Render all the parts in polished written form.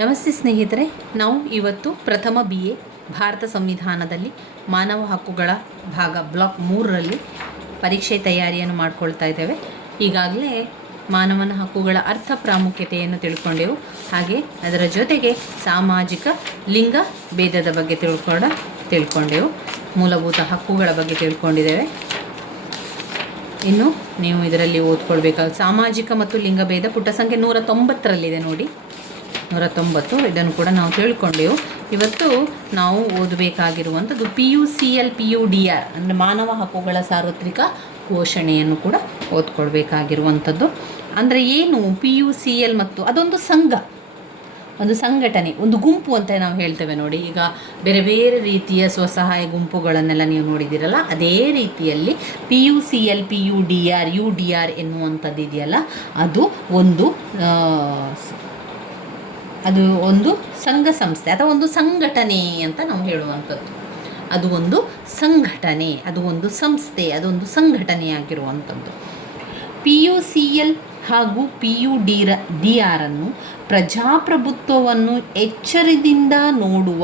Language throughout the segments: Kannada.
ನಮಸ್ತೆ ಸ್ನೇಹಿತರೆ, ನಾವು ಇವತ್ತು ಪ್ರಥಮ BA ಭಾರತ ಸಂವಿಧಾನದಲ್ಲಿ ಮಾನವ ಹಕ್ಕುಗಳ ಭಾಗ ಬ್ಲಾಕ್ 3ರಲ್ಲಿ ಪರೀಕ್ಷೆ ತಯಾರಿಯನ್ನು ಮಾಡಿಕೊಳ್ತಾ ಇದ್ದೇವೆ. ಈಗಾಗಲೇ ಮಾನವನ ಹಕ್ಕುಗಳ ಅರ್ಥ ಪ್ರಾಮುಖ್ಯತೆಯನ್ನು ತಿಳ್ಕೊಂಡೆವು. ಹಾಗೆ ಅದರ ಜೊತೆಗೆ ಸಾಮಾಜಿಕ ಲಿಂಗ ಭೇದದ ಬಗ್ಗೆ ತಿಳ್ಕೊಂಡೆವು. ಮೂಲಭೂತ ಹಕ್ಕುಗಳ ಬಗ್ಗೆ ತಿಳ್ಕೊಂಡಿದ್ದೇವೆ. ಇನ್ನು ನೀವು ಇದರಲ್ಲಿ ಓದ್ಕೊಳ್ಬೇಕಾದ ಸಾಮಾಜಿಕ ಮತ್ತು ಲಿಂಗಭೇದ ಪುಟ ಸಂಖ್ಯೆ 190ರಲ್ಲಿದೆ ನೋಡಿ, 190. ಇದನ್ನು ಕೂಡ ನಾವು ತಿಳ್ಕೊಂಡೆವು. ಇವತ್ತು ನಾವು ಓದಬೇಕಾಗಿರುವಂಥದ್ದು PUCL PUDR ಅಂದರೆ ಮಾನವ ಹಕ್ಕುಗಳ ಸಾರ್ವತ್ರಿಕ ಘೋಷಣೆಯನ್ನು ಕೂಡ ಓದ್ಕೊಳ್ಬೇಕಾಗಿರುವಂಥದ್ದು. ಅಂದರೆ ಏನು PUCL ಮತ್ತು ಅದೊಂದು ಸಂಘ, ಒಂದು ಸಂಘಟನೆ, ಒಂದು ಗುಂಪು ಅಂತ ನಾವು ಹೇಳ್ತೇವೆ ನೋಡಿ. ಈಗ ಬೇರೆ ಬೇರೆ ರೀತಿಯ ಸ್ವಸಹಾಯ ಗುಂಪುಗಳನ್ನೆಲ್ಲ ನೀವು ನೋಡಿದ್ದೀರಲ್ಲ, ಅದೇ ರೀತಿಯಲ್ಲಿ PUCL PUDR UDR ಎನ್ನುವಂಥದ್ದು ಇದೆಯಲ್ಲ, ಅದು ಒಂದು ಸಂಘ ಸಂಸ್ಥೆ ಅಥವಾ ಒಂದು ಸಂಘಟನೆ ಅಂತ ನಾವು ಹೇಳುವಂಥದ್ದು. ಅದು ಒಂದು ಸಂಘಟನೆ, ಅದು ಒಂದು ಸಂಸ್ಥೆ, ಅದೊಂದು ಸಂಘಟನೆಯಾಗಿರುವಂಥದ್ದು. PUCL ಹಾಗೂ PUDR ಅನ್ನು ಪ್ರಜಾಪ್ರಭುತ್ವವನ್ನು ಎಚ್ಚರದಿಂದ ನೋಡುವ,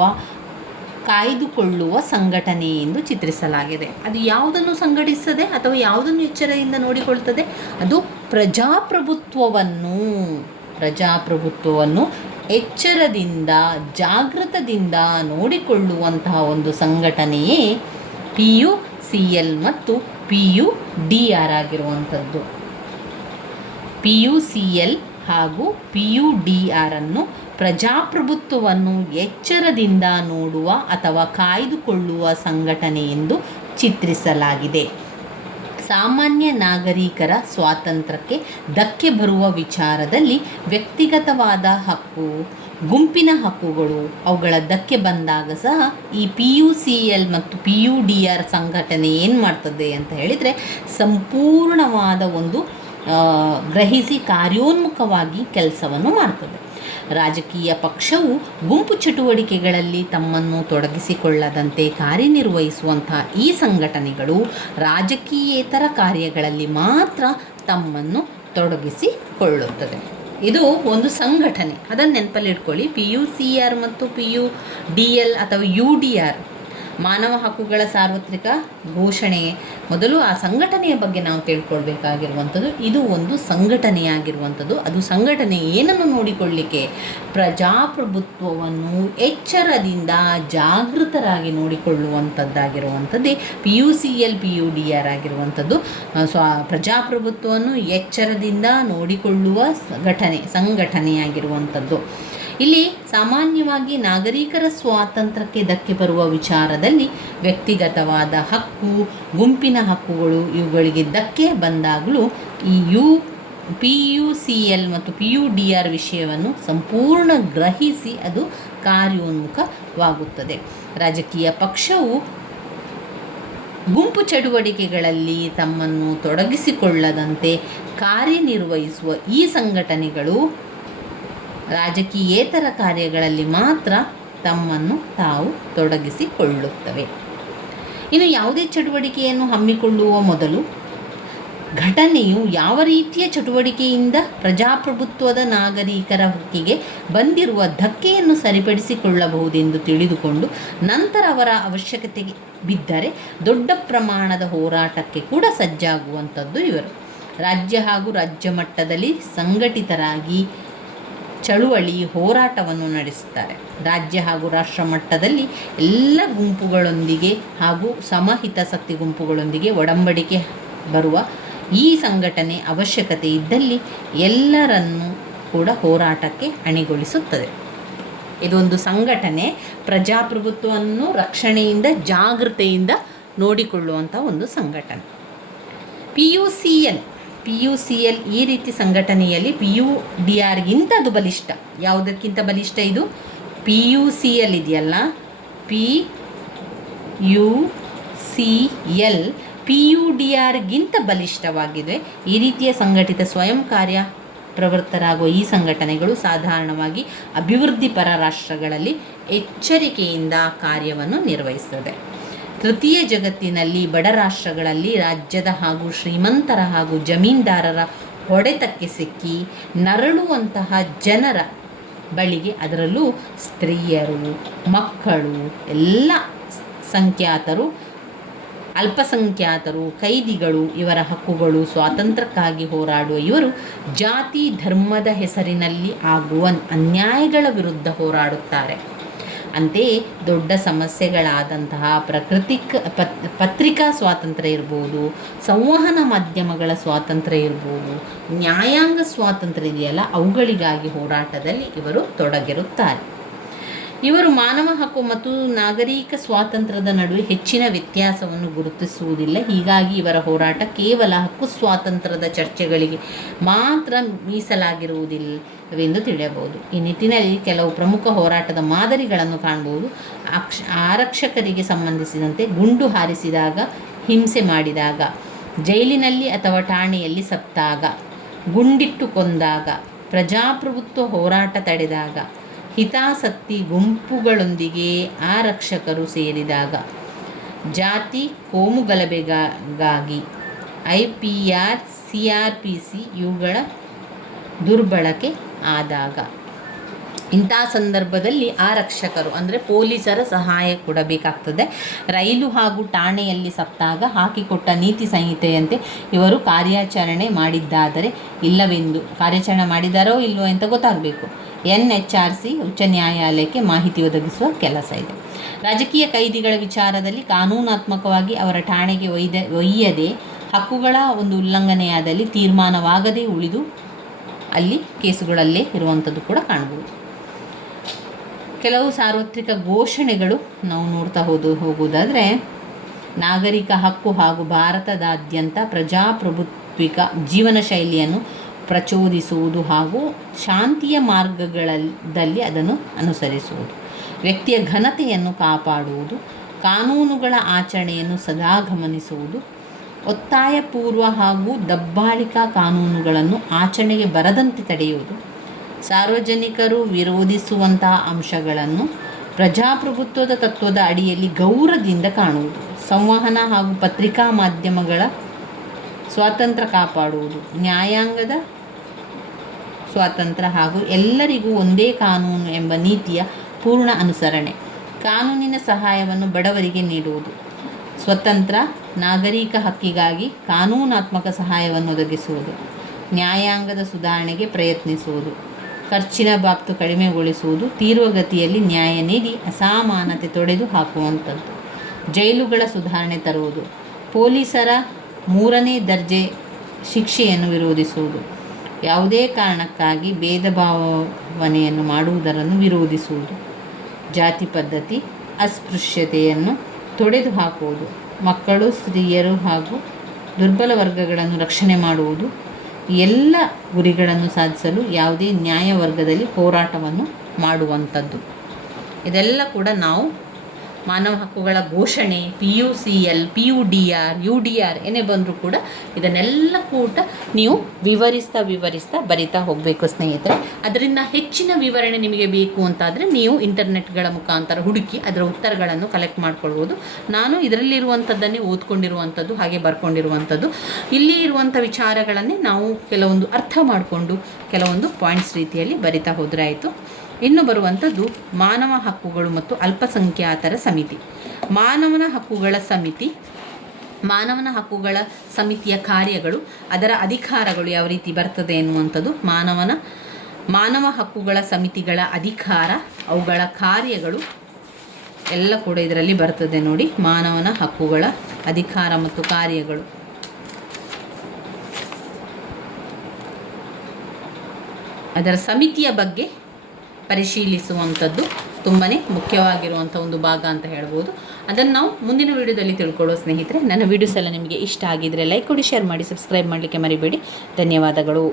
ಕಾಯ್ದುಕೊಳ್ಳುವ ಸಂಘಟನೆ ಎಂದು ಚಿತ್ರಿಸಲಾಗಿದೆ. ಅದು ಯಾವುದನ್ನು ಸಂಘಟಿಸ್ತದೆ ಅಥವಾ ಯಾವುದನ್ನು ಎಚ್ಚರದಿಂದ ನೋಡಿಕೊಳ್ತದೆ? ಅದು ಪ್ರಜಾಪ್ರಭುತ್ವವನ್ನು ಎಚ್ಚರದಿಂದ, ಜಾಗೃತದಿಂದ ನೋಡಿಕೊಳ್ಳುವಂತಹ ಒಂದು ಸಂಘಟನೆಯೇ PUCL ಮತ್ತು PUDR ಆಗಿರುವಂಥದ್ದು. PUCL ಹಾಗೂ PUDR ಅನ್ನು ಪ್ರಜಾಪ್ರಭುತ್ವವನ್ನು ಎಚ್ಚರದಿಂದ ನೋಡುವ ಅಥವಾ ಕಾಯ್ದುಕೊಳ್ಳುವ ಸಂಘಟನೆ ಎಂದು ಚಿತ್ರಿಸಲಾಗಿದೆ. ಸಾಮಾನ್ಯ ನಾಗರಿಕರ ಸ್ವಾತಂತ್ರ್ಯಕ್ಕೆ ಧಕ್ಕೆ ಬರುವ ವಿಚಾರದಲ್ಲಿ ವ್ಯಕ್ತಿಗತವಾದ ಹಕ್ಕು, ಗುಂಪಿನ ಹಕ್ಕುಗಳು ಅವುಗಳ ಧಕ್ಕೆ ಬಂದಾಗ ಸಹ ಈ PUCL ಮತ್ತು PUDR ಸಂಘಟನೆ ಏನು ಮಾಡ್ತದೆ ಅಂತ ಹೇಳಿದರೆ, ಸಂಪೂರ್ಣವಾದ ಒಂದು ಗ್ರಹಿಸಿ ಕಾರ್ಯೋನ್ಮುಖವಾಗಿ ಕೆಲಸವನ್ನು ಮಾಡ್ತದೆ. ರಾಜಕೀಯ ಪಕ್ಷವು ಗುಂಪು ಚಟುವಟಿಕೆಗಳಲ್ಲಿ ತಮ್ಮನ್ನು ತೊಡಗಿಸಿಕೊಳ್ಳದಂತೆ ಕಾರ್ಯನಿರ್ವಹಿಸುವಂತಹ ಈ ಸಂಘಟನೆಗಳು ರಾಜಕೀಯೇತರ ಕಾರ್ಯಗಳಲ್ಲಿ ಮಾತ್ರ ತಮ್ಮನ್ನು ತೊಡಗಿಸಿಕೊಳ್ಳುತ್ತದೆ. ಇದು ಒಂದು ಸಂಘಟನೆ, ಅದನ್ನು ನೆನಪಲ್ಲಿಟ್ಕೊಳ್ಳಿ. PUCR ಮತ್ತು PUDL ಅಥವಾ UDR ಮಾನವ ಹಕ್ಕುಗಳ ಸಾರ್ವತ್ರಿಕ ಘೋಷಣೆ. ಮೊದಲು ಆ ಸಂಘಟನೆಯ ಬಗ್ಗೆ ನಾವು ತಿಳ್ಕೊಳ್ಬೇಕಾಗಿರುವಂಥದ್ದು. ಇದು ಒಂದು ಸಂಘಟನೆಯಾಗಿರುವಂಥದ್ದು. ಅದು ಸಂಘಟನೆ ಏನನ್ನು ನೋಡಿಕೊಳ್ಳಿಕ್ಕೆ? ಪ್ರಜಾಪ್ರಭುತ್ವವನ್ನು ಎಚ್ಚರದಿಂದ ಜಾಗೃತರಾಗಿ ನೋಡಿಕೊಳ್ಳುವಂಥದ್ದಾಗಿರುವಂಥದ್ದೇ PUCL PUDR ಆಗಿರುವಂಥದ್ದು. ಪ್ರಜಾಪ್ರಭುತ್ವವನ್ನು ಎಚ್ಚರದಿಂದ ನೋಡಿಕೊಳ್ಳುವ ಸಂಘಟನೆಯಾಗಿರುವಂಥದ್ದು. ಇಲ್ಲಿ ಸಾಮಾನ್ಯವಾಗಿ ನಾಗರಿಕರ ಸ್ವಾತಂತ್ರ್ಯಕ್ಕೆ ಧಕ್ಕೆ ಬರುವ ವಿಚಾರದಲ್ಲಿ ವ್ಯಕ್ತಿಗತವಾದ ಹಕ್ಕು, ಗುಂಪಿನ ಹಕ್ಕುಗಳು ಇವುಗಳಿಗೆ ಧಕ್ಕೆ ಬಂದಾಗಲೂ ಈ PUCL ಮತ್ತು PUDR ವಿಷಯವನ್ನು ಸಂಪೂರ್ಣ ಗ್ರಹಿಸಿ ಅದು ಕಾರ್ಯೋನ್ಮುಖವಾಗುತ್ತದೆ. ರಾಜಕೀಯ ಪಕ್ಷವು ಗುಂಪು ಚಟುವಟಿಕೆಗಳಲ್ಲಿ ತಮ್ಮನ್ನು ತೊಡಗಿಸಿಕೊಳ್ಳದಂತೆ ಕಾರ್ಯನಿರ್ವಹಿಸುವ ಈ ಸಂಘಟನೆಗಳು ರಾಜಕೀಯೇತರ ಕಾರ್ಯಗಳಲ್ಲಿ ಮಾತ್ರ ತಮ್ಮನ್ನು ತಾವು ತೊಡಗಿಸಿಕೊಳ್ಳುತ್ತವೆ. ಇನ್ನು ಯಾವುದೇ ಚಟುವಟಿಕೆಯನ್ನು ಹಮ್ಮಿಕೊಳ್ಳುವ ಮೊದಲು ಘಟನೆಯು ಯಾವ ರೀತಿಯ ಚಟುವಟಿಕೆಯಿಂದ ಪ್ರಜಾಪ್ರಭುತ್ವದ ನಾಗರಿಕರ ಹಕ್ಕಿಗೆ ಬಂದಿರುವ ಧಕ್ಕೆಯನ್ನು ಸರಿಪಡಿಸಿಕೊಳ್ಳಬಹುದೆಂದು ತಿಳಿದುಕೊಂಡು ನಂತರ ಅವರ ಅವಶ್ಯಕತೆಗೆ ಬಿದ್ದರೆ ದೊಡ್ಡ ಪ್ರಮಾಣದ ಹೋರಾಟಕ್ಕೆ ಕೂಡ ಸಜ್ಜಾಗುವಂಥದ್ದು ಇವರು. ರಾಜ್ಯ ಹಾಗೂ ರಾಜ್ಯ ಮಟ್ಟದಲ್ಲಿ ಸಂಘಟಿತರಾಗಿ ಚಳುವಳಿ ಹೋರಾಟವನ್ನು ನಡೆಸುತ್ತಾರೆ. ರಾಜ್ಯ ಹಾಗೂ ರಾಷ್ಟ್ರ ಮಟ್ಟದಲ್ಲಿ ಎಲ್ಲ ಗುಂಪುಗಳೊಂದಿಗೆ ಹಾಗೂ ಸಮಹಿತಾಸಕ್ತಿ ಗುಂಪುಗಳೊಂದಿಗೆ ಒಡಂಬಡಿಕೆ ಬರುವ ಈ ಸಂಘಟನೆ ಅವಶ್ಯಕತೆ ಇದ್ದಲ್ಲಿ ಎಲ್ಲರನ್ನೂ ಕೂಡ ಹೋರಾಟಕ್ಕೆ ಅಣಿಗೊಳಿಸುತ್ತದೆ. ಇದೊಂದು ಸಂಘಟನೆ ಪ್ರಜಾಪ್ರಭುತ್ವವನ್ನು ರಕ್ಷಣೆಯಿಂದ, ಜಾಗೃತೆಯಿಂದ ನೋಡಿಕೊಳ್ಳುವಂಥ ಒಂದು ಸಂಘಟನೆ. PUCL ಈ ರೀತಿ ಸಂಘಟನೆಯಲ್ಲಿ PUDRಗಿಂತ ಅದು ಬಲಿಷ್ಠ. ಯಾವುದಕ್ಕಿಂತ ಬಲಿಷ್ಠ? ಇದು PUCL ಇದೆಯಲ್ಲ, PUCL PUDRಗಿಂತ ಬಲಿಷ್ಠವಾಗಿದೆ. ಈ ರೀತಿಯ ಸಂಘಟಿತ ಸ್ವಯಂ ಕಾರ್ಯ ಪ್ರವೃತ್ತರಾಗುವ ಈ ಸಂಘಟನೆಗಳು ಸಾಧಾರಣವಾಗಿ ಅಭಿವೃದ್ಧಿಪರ ರಾಷ್ಟ್ರಗಳಲ್ಲಿ ಎಚ್ಚರಿಕೆಯಿಂದ ಕಾರ್ಯವನ್ನು ನಿರ್ವಹಿಸುತ್ತದೆ. ತೃತೀಯ ಜಗತ್ತಿನಲ್ಲಿ ಬಡ ರಾಷ್ಟ್ರಗಳಲ್ಲಿ ರಾಜ್ಯದ ಹಾಗೂ ಶ್ರೀಮಂತರ ಹಾಗೂ ಜಮೀನ್ದಾರರ ಹೊಡೆತಕ್ಕೆ ಸಿಕ್ಕಿ ನರಳುವಂತಹ ಜನರ ಬಳಿಗೆ, ಅದರಲ್ಲೂ ಸ್ತ್ರೀಯರು, ಮಕ್ಕಳು, ಎಲ್ಲ ಸಂಖ್ಯಾತರು, ಅಲ್ಪಸಂಖ್ಯಾತರು, ಕೈದಿಗಳು, ಇವರ ಹಕ್ಕುಗಳು, ಸ್ವಾತಂತ್ರ್ಯಕ್ಕಾಗಿ ಹೋರಾಡುವ ಇವರು ಜಾತಿ ಧರ್ಮದ ಹೆಸರಿನಲ್ಲಿ ಆಗುವ ಅನ್ಯಾಯಗಳ ವಿರುದ್ಧ ಹೋರಾಡುತ್ತಾರೆ. ಅಂತೆಯೇ ದೊಡ್ಡ ಸಮಸ್ಯೆಗಳಾದಂತಹ ಪತ್ರಿಕಾ ಸ್ವಾತಂತ್ರ್ಯ ಇರ್ಬೋದು, ಸಂವಹನ ಮಾಧ್ಯಮಗಳ ಸ್ವಾತಂತ್ರ್ಯ ಇರ್ಬೋದು, ನ್ಯಾಯಾಂಗ ಸ್ವಾತಂತ್ರ್ಯ ಇದೆಯಲ್ಲ, ಅವುಗಳಿಗಾಗಿ ಹೋರಾಟದಲ್ಲಿ ಇವರು ತೊಡಗಿರುತ್ತಾರೆ. ಇವರು ಮಾನವ ಹಕ್ಕು ಮತ್ತು ನಾಗರಿಕ ಸ್ವಾತಂತ್ರ್ಯದ ನಡುವೆ ಹೆಚ್ಚಿನ ವ್ಯತ್ಯಾಸವನ್ನು ಗುರುತಿಸುವುದಿಲ್ಲ. ಹೀಗಾಗಿ ಇವರ ಹೋರಾಟ ಕೇವಲ ಹಕ್ಕು ಸ್ವಾತಂತ್ರ್ಯದ ಚರ್ಚೆಗಳಿಗೆ ಮಾತ್ರ ಮೀಸಲಾಗಿರುವುದಿಲ್ಲವೆಂದು ತಿಳಿಯಬಹುದು. ಈ ನಿಟ್ಟಿನಲ್ಲಿ ಕೆಲವು ಪ್ರಮುಖ ಹೋರಾಟದ ಮಾದರಿಗಳನ್ನು ಕಾಣಬಹುದು. ಆರಕ್ಷಕರಿಗೆ ಸಂಬಂಧಿಸಿದಂತೆ ಗುಂಡು ಹಾರಿಸಿದಾಗ, ಹಿಂಸೆ ಮಾಡಿದಾಗ, ಜೈಲಿನಲ್ಲಿ ಅಥವಾ ಠಾಣೆಯಲ್ಲಿ ಸತ್ತಾಗ, ಗುಂಡಿಟ್ಟು ಕೊಂದಾಗ, ಪ್ರಜಾಪ್ರಭುತ್ವ ಹೋರಾಟ ತಡೆದಾಗ, ಹಿತಾಸಕ್ತಿ ಗುಂಪುಗಳೊಂದಿಗೆ ಆರಕ್ಷಕರು ಸೇರಿದಾಗ, ಜಾತಿ ಕೋಮು ಗಲಭೆಗಾಗಿ IPR, CRPC ಇವುಗಳ ದುರ್ಬಳಕೆ ಆದಾಗ, ಇಂಥ ಸಂದರ್ಭದಲ್ಲಿ ಆರಕ್ಷಕರು ಅಂದರೆ ಪೊಲೀಸರ ಸಹಾಯ ಕೊಡಬೇಕಾಗ್ತದೆ. ರೈಲು ಹಾಗೂ ಠಾಣೆಯಲ್ಲಿ ಸತ್ತಾಗ ಹಾಕಿಕೊಟ್ಟ ನೀತಿ ಸಂಹಿತೆಯಂತೆ ಇವರು ಕಾರ್ಯಾಚರಣೆ ಮಾಡಿದ್ದಾದರೆ ಇಲ್ಲವೆಂದು, ಕಾರ್ಯಾಚರಣೆ ಮಾಡಿದ್ದಾರೋ ಇಲ್ಲವೋ ಅಂತ ಗೊತ್ತಾಗಬೇಕು. NHRC ಉಚ್ಚ ನ್ಯಾಯಾಲಯಕ್ಕೆ ಮಾಹಿತಿ ಒದಗಿಸುವ ಕೆಲಸ ಇದೆ. ರಾಜಕೀಯ ಕೈದಿಗಳ ವಿಚಾರದಲ್ಲಿ ಕಾನೂನಾತ್ಮಕವಾಗಿ ಅವರ ಠಾಣೆಗೆ ಒಯ್ಯದೆ ಹಕ್ಕುಗಳ ಒಂದು ಉಲ್ಲಂಘನೆಯಾದಲ್ಲಿ ತೀರ್ಮಾನವಾಗದೇ ಉಳಿದು ಅಲ್ಲಿ ಕೇಸುಗಳಲ್ಲೇ ಇರುವಂಥದ್ದು ಕೂಡ ಕಾಣ್ಬೋದು. ಕೆಲವು ಸಾರ್ವತ್ರಿಕ ಘೋಷಣೆಗಳು ನಾವು ನೋಡ್ತಾ ಹೋಗುವುದಾದರೆ, ನಾಗರಿಕ ಹಕ್ಕು ಹಾಗೂ ಭಾರತದಾದ್ಯಂತ ಪ್ರಜಾಪ್ರಭುತ್ವಿಕ ಜೀವನ ಶೈಲಿಯನ್ನು ಪ್ರಚೋದಿಸುವುದು ಹಾಗೂ ಶಾಂತಿಯ ಮಾರ್ಗಗಳಲ್ಲಿ ಅದನ್ನು ಅನುಸರಿಸುವುದು, ವ್ಯಕ್ತಿಯ ಘನತೆಯನ್ನು ಕಾಪಾಡುವುದು, ಕಾನೂನುಗಳ ಆಚರಣೆಯನ್ನು ಸದಾ ಗಮನಿಸುವುದು, ಒತ್ತಾಯಪೂರ್ವ ಹಾಗೂ ದಬ್ಬಾಳಿಕಾ ಕಾನೂನುಗಳನ್ನು ಆಚರಣೆಗೆ ಬರದಂತೆ ತಡೆಯುವುದು, ಸಾರ್ವಜನಿಕರು ವಿರೋಧಿಸುವಂತಹ ಅಂಶಗಳನ್ನು ಪ್ರಜಾಪ್ರಭುತ್ವದ ತತ್ವದ ಅಡಿಯಲ್ಲಿ ಗೌರವದಿಂದ ಕಾಣುವುದು, ಸಂವಹನ ಹಾಗೂ ಪತ್ರಿಕಾ ಮಾಧ್ಯಮಗಳ ಸ್ವಾತಂತ್ರ್ಯ ಕಾಪಾಡುವುದು, ನ್ಯಾಯಾಂಗದ ಸ್ವಾತಂತ್ರ್ಯ ಹಾಗೂ ಎಲ್ಲರಿಗೂ ಒಂದೇ ಕಾನೂನು ಎಂಬ ನೀತಿಯ ಪೂರ್ಣ ಅನುಸರಣೆ, ಕಾನೂನಿನ ಸಹಾಯವನ್ನು ಬಡವರಿಗೆ ನೀಡುವುದು, ಸ್ವತಂತ್ರ ನಾಗರಿಕ ಹಕ್ಕಿಗಾಗಿ ಕಾನೂನಾತ್ಮಕ ಸಹಾಯವನ್ನು ಒದಗಿಸುವುದು, ನ್ಯಾಯಾಂಗದ ಸುಧಾರಣೆಗೆ ಪ್ರಯತ್ನಿಸುವುದು, ಖರ್ಚಿನ ಬಾಬ್ತು ಕಡಿಮೆಗೊಳಿಸುವುದು, ತೀವ್ರಗತಿಯಲ್ಲಿ ನ್ಯಾಯ ನೀಡಿ ಅಸಮಾನತೆ ತೊಡೆದು ಹಾಕುವಂಥದ್ದು, ಜೈಲುಗಳ ಸುಧಾರಣೆ ತರುವುದು, ಪೊಲೀಸರ 3ನೇ ದರ್ಜೆ ಶಿಕ್ಷೆಯನ್ನು ವಿರೋಧಿಸುವುದು, ಯಾವುದೇ ಕಾರಣಕ್ಕಾಗಿ ಭೇದ ಭಾವನೆಯನ್ನು ಮಾಡುವುದನ್ನು ವಿರೋಧಿಸುವುದು, ಜಾತಿ ಪದ್ಧತಿ ಅಸ್ಪೃಶ್ಯತೆಯನ್ನು ತೊಡೆದು ಹಾಕುವುದು, ಮಕ್ಕಳು, ಸ್ತ್ರೀಯರು ಹಾಗೂ ದುರ್ಬಲ ವರ್ಗಗಳನ್ನು ರಕ್ಷಣೆ ಮಾಡುವುದು, ಎಲ್ಲ ಗುರಿಗಳನ್ನು ಸಾಧಿಸಲು ಯಾವುದೇ ನ್ಯಾಯ ವರ್ಗದಲ್ಲಿ ಹೋರಾಟವನ್ನು ಮಾಡುವಂಥದ್ದು. ಇದೆಲ್ಲ ಕೂಡ ನಾವು ಮಾನವ ಹಕ್ಕುಗಳ ಘೋಷಣೆ, PUCL, PUDR, UDR ಏನೇ ಬಂದರೂ ಕೂಡ ಇದನ್ನೆಲ್ಲ ಕೂಡ ನೀವು ವಿವರಿಸ್ತಾ ಬರಿತಾ ಹೋಗಬೇಕು ಸ್ನೇಹಿತರೆ. ಅದರಿಂದ ಹೆಚ್ಚಿನ ವಿವರಣೆ ನಿಮಗೆ ಬೇಕು ಅಂತಾದರೆ ನೀವು ಇಂಟರ್ನೆಟ್ಗಳ ಮುಖಾಂತರ ಹುಡುಕಿ ಅದರ ಉತ್ತರಗಳನ್ನು ಕಲೆಕ್ಟ್ ಮಾಡ್ಕೊಳ್ಬೋದು. ನಾನು ಇದರಲ್ಲಿರುವಂಥದ್ದನ್ನೇ ಓದ್ಕೊಂಡಿರುವಂಥದ್ದು, ಹಾಗೆ ಬರ್ಕೊಂಡಿರುವಂಥದ್ದು. ಇಲ್ಲಿ ಇರುವಂಥ ವಿಚಾರಗಳನ್ನೇ ನಾವು ಕೆಲವೊಂದು ಅರ್ಥ ಮಾಡಿಕೊಂಡು ಕೆಲವೊಂದು ಪಾಯಿಂಟ್ಸ್ ರೀತಿಯಲ್ಲಿ ಬರಿತಾ ಹೋದರೆ ಆಯಿತು. ಇನ್ನು ಬರುವಂಥದ್ದು ಮಾನವ ಹಕ್ಕುಗಳು ಮತ್ತು ಅಲ್ಪಸಂಖ್ಯಾತರ ಸಮಿತಿ. ಮಾನವನ ಹಕ್ಕುಗಳ ಸಮಿತಿಯ ಕಾರ್ಯಗಳು, ಅದರ ಅಧಿಕಾರಗಳು ಯಾವ ರೀತಿ ಬರ್ತದೆ ಎನ್ನುವಂಥದ್ದು, ಮಾನವ ಹಕ್ಕುಗಳ ಸಮಿತಿಗಳ ಅಧಿಕಾರ, ಅವುಗಳ ಕಾರ್ಯಗಳು ಎಲ್ಲ ಕೂಡ ಇದರಲ್ಲಿ ಬರ್ತದೆ ನೋಡಿ. ಮಾನವನ ಹಕ್ಕುಗಳ ಅಧಿಕಾರ ಮತ್ತು ಕಾರ್ಯಗಳು, ಅದರ ಸಮಿತಿಯ ಬಗ್ಗೆ ಪರಿಶೀಲಿಸುವಂಥದ್ದು ತುಂಬಾ ಮುಖ್ಯವಾಗಿರುವಂಥ ಒಂದು ಭಾಗ ಅಂತ ಹೇಳ್ಬೋದು. ಅದನ್ನು ನಾವು ಮುಂದಿನ ವೀಡಿಯೋದಲ್ಲಿ ತಿಳ್ಕೊಳ್ಳೋ ಸ್ನೇಹಿತರೆ. ನನ್ನ ವೀಡಿಯೋಸ್ ಎಲ್ಲ ನಿಮಗೆ ಇಷ್ಟ ಆಗಿದ್ದರೆ ಲೈಕ್ ಕೊಡಿ, ಶೇರ್ ಮಾಡಿ, ಸಬ್ಸ್ಕ್ರೈಬ್ ಮಾಡಲಿಕ್ಕೆ ಮರಿಬೇಡಿ. ಧನ್ಯವಾದಗಳು.